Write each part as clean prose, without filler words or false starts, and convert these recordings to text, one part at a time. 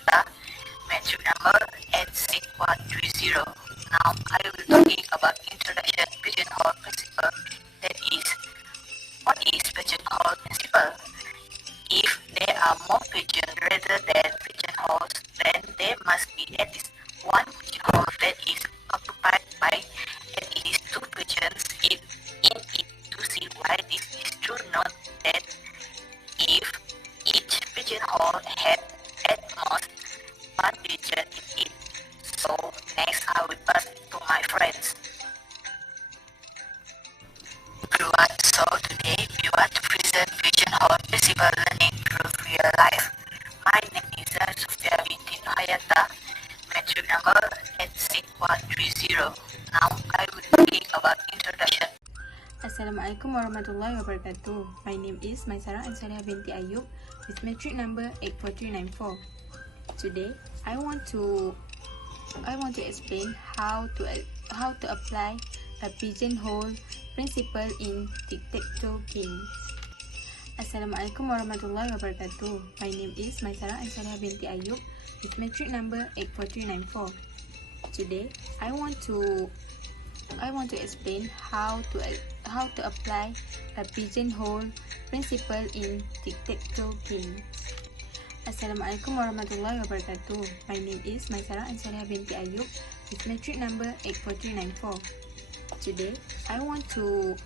Hayata, metric number 86130. Now I will be talking about introduction pigeonhole principle. That is, what is pigeonhole principle? If there are more pigeons rather than pigeonholes, then there must be at least one pigeonhole that is occupied by at least two pigeons in it. To see why this is true, note that if each pigeonhole had at most one pigeon in it. So next I will pass it to my friends. Everyone, so today we want to present pigeonhole principle learning through real life. My name is Sofia binti Hayata, metric number 86130. Now I will be talking about introduction. Assalamualaikum warahmatullahi wabarakatuh. My name is Maisarah Ansariah binti Ayub with metric number 84394. Today, I want to explain how to apply a pigeonhole principle in Tic-Tac-Toe games. Assalamualaikum warahmatullahi wabarakatuh. My name is Maisarah Ansariah binti Ayub with metric number 84394. Today, I want to explain how to apply a pigeonhole principle in Tic-Tac-Toe games. Assalamualaikum warahmatullahi wabarakatuh. My name is Maisarah Ansariah binti Ayub with metric number 84394. Today, I want to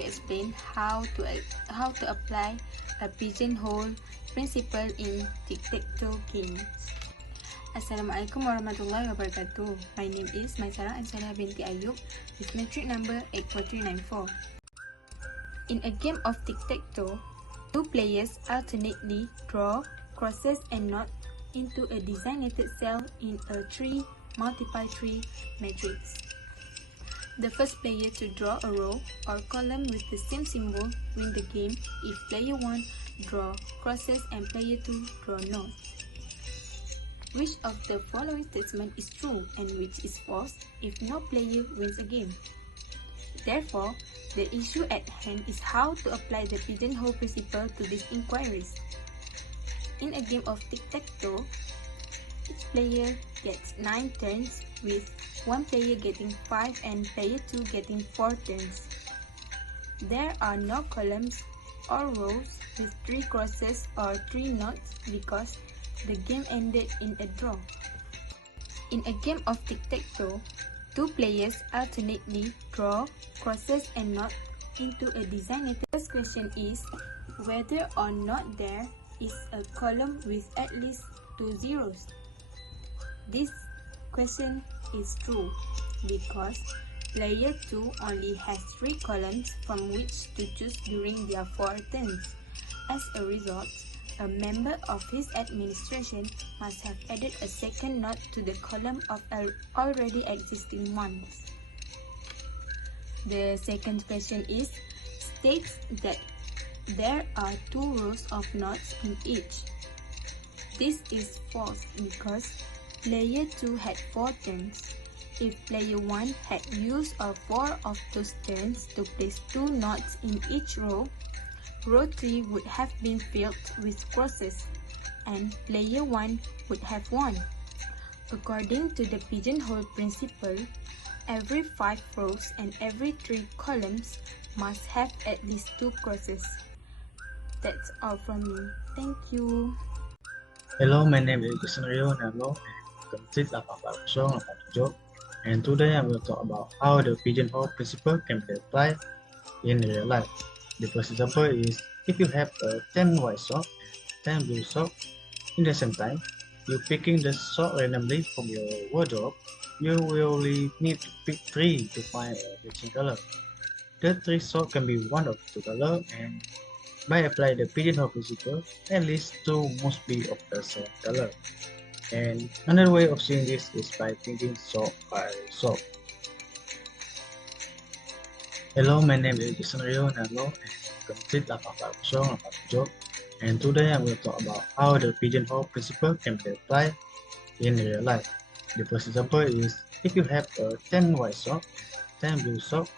explain how to apply a pigeonhole principle in Tic-Tac-Toe games. Assalamualaikum warahmatullahi wabarakatuh. My name is Maisarah Ansariah binti Ayub with metric number 84394. In a game of tic-tac-toe, two players alternately draw, crosses and knot into a designated cell in a 3x3 matrix. The first player to draw a row or column with the same symbol win the game if player 1 draw crosses and player 2 draw knots. Which of the following statement is true and which is false if no player wins a game? Therefore, the issue at hand is how to apply the pigeonhole principle to these inquiries. In a game of tic-tac-toe, each player gets 9 turns with one player getting 5 and player 2 getting 4 turns. There are no columns or rows with 3 crosses or 3 knots because the game ended in a draw. In a game of tic-tac-toe, two players alternately draw, crosses and knot into a designated. First question is whether or not there is a column with at least 2 zeros. This question is true because player 2 only has 3 columns from which to choose during their 4 turns. As a result, a member of his administration must have added a second knot to the column of already existing ones. The second question is states that there are 2 rows of knots in each. This is false because player 2 had 4 turns. If player 1 had used all 4 of those turns to place 2 knots in each row, row 3 would have been filled with crosses, and player 1 would have won. According to the pigeonhole principle, every 5 rows and every 3 columns must have at least 2 crosses. That's all from me. Thank you. Hello, my name is Rio Namo, KMK1103, and today I will talk about how the pigeonhole principle can be applied in real life. The first example is if you have 10 white socks and 10 blue socks in the same time, you picking the sock randomly from your wardrobe, you will only need to pick 3 to find a matching color. The 3 socks can be one of 2 colors, and by applying the pigeonhole principle, at least 2 must be of the same color. And another way of seeing this is by thinking sock by sock. Hello, my name is Rio Namo, KMK1103, and today I will talk about how the pigeonhole principle can be applied in real life. The first example is if you have 10 white socks, 10 blue socks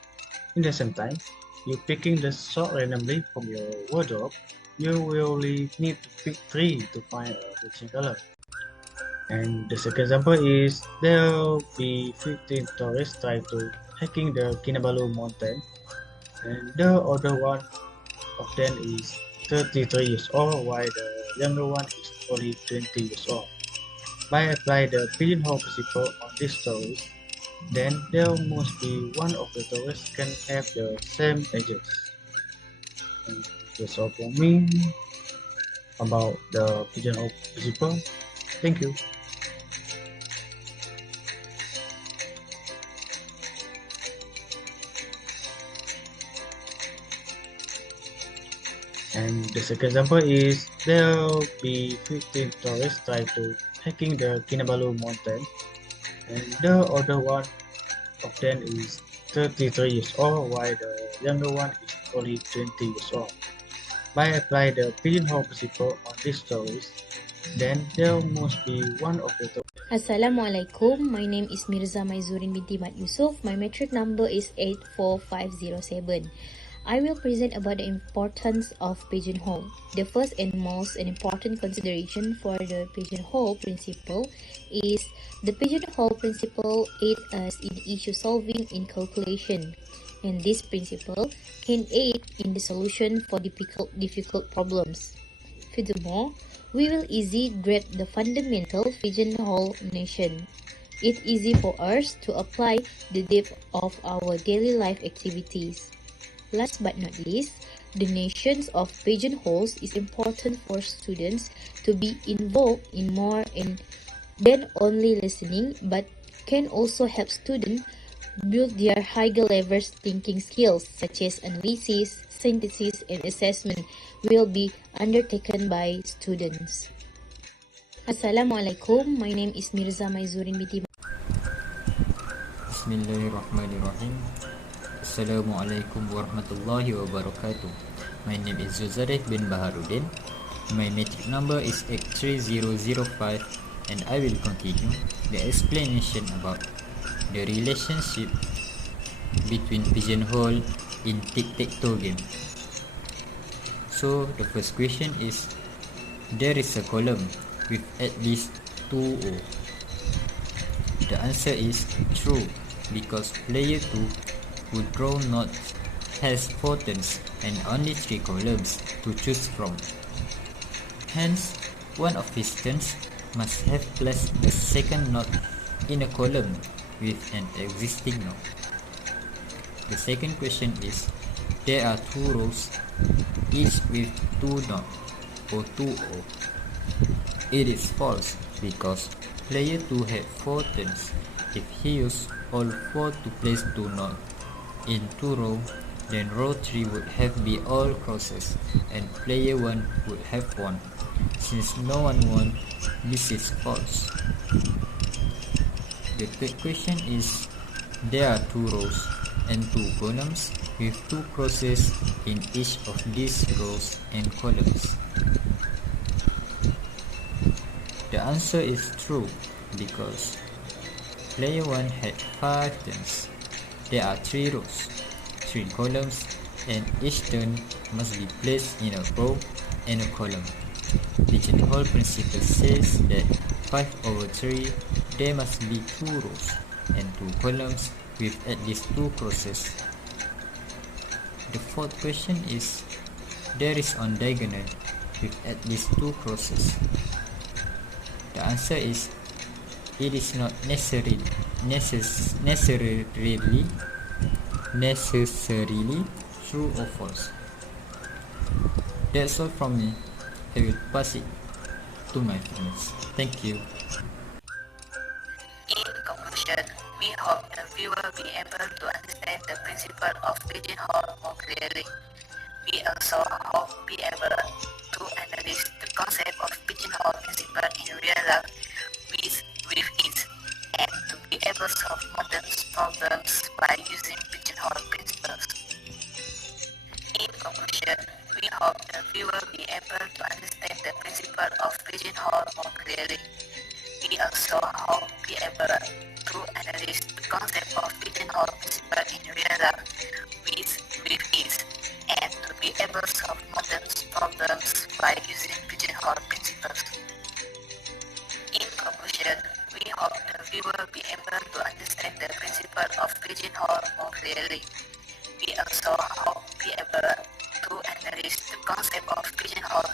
in the same time, you picking the sock randomly from your wardrobe, you will only need to pick 3 to find a matching color. And the second example is there will be 15 tourists try to hiking the Kinabalu mountain, and the older one of them is 33 years old, while the younger one is only 20 years old. By applying the pigeonhole principle on these stories, then there must be one of the tourists can have the same ages. And that's all for me about the pigeonhole principle. Thank you. And the second example is there will be 15 tourists try to hiking the Kinabalu mountain, and the older one of them is 33 years old, while the younger one is only 20 years old. By applying the pigeonhole principle on these stories, then there must be one of the Assalamualaikum. My name is Mirza Maizurin binti Mat Yusuf. My metric number is 84507. I will present about the importance of pigeonhole. The first and most important consideration for the pigeonhole principle is the pigeonhole principle aids us in issue solving in calculation, and this principle can aid in the solution for difficult problems. Furthermore, we will easily grasp the fundamental pigeonhole notion. It's easy for us to apply the depth of our daily life activities. Last but not least, the notions of pigeonholes is important for students to be involved in more than only listening, but can also help students build their higher level thinking skills such as analysis, synthesis, and assessment will be undertaken by students. Assalamualaikum. My name is Mirza Maizurin binti. Bismillahirrahmanirrahim. Assalamualaikum warahmatullahi wabarakatuh. My name is Zuzareh bin Baharudin. My metric number is 83005, and I will continue the explanation about the relationship between pigeonhole in Tic-Tac-Toe game. So the first question is, there is a column with at least 2 O. The answer is true, because player 2 who draw notes has 4 turns and only 3 columns to choose from. Hence, one of his turns must have placed the second note in a column with an existing note. The second question is, there are 2 rows, each with 2 notes or 2 O. It is false, because player 2 had 4 turns. If he used all 4 to place 2 notes in 2 rows, then row 3 would have be all crosses and player 1 would have won. Since no one won, this is false. The third question is, there are 2 rows and 2 columns with 2 crosses in each of these rows and columns. The answer is true, because player 1 had 5 turns. There are 3 rows, 3 columns, and each turn must be placed in a row and a column. Pigeonhole principle says that 5/3 there must be 2 rows and 2 columns with at least 2 crosses. The fourth question is, there is on diagonal with at least 2 crosses. The answer is, it is not necessarily true or false. That's all from me. I will pass it to my friends. Thank you. In conclusion, we hope the viewer will be able to understand the principle of pigeonhole more clearly. We also hope be able to analyze the concept of pigeonhole principle in real life with ease, and to be able to solve modern problems by using pigeonhole principles. In conclusion, we hope the viewer will be able to understand the principle of pigeonhole more clearly. We also hope be able to analyze the concept of pigeonhole principle in real life with ease, and to be able to solve modern problems by using pigeonhole principles. In conclusion, we hope the viewer will be able to understand the principle of pigeonhole more clearly. We also hope be able to analyze the concept of pigeonhole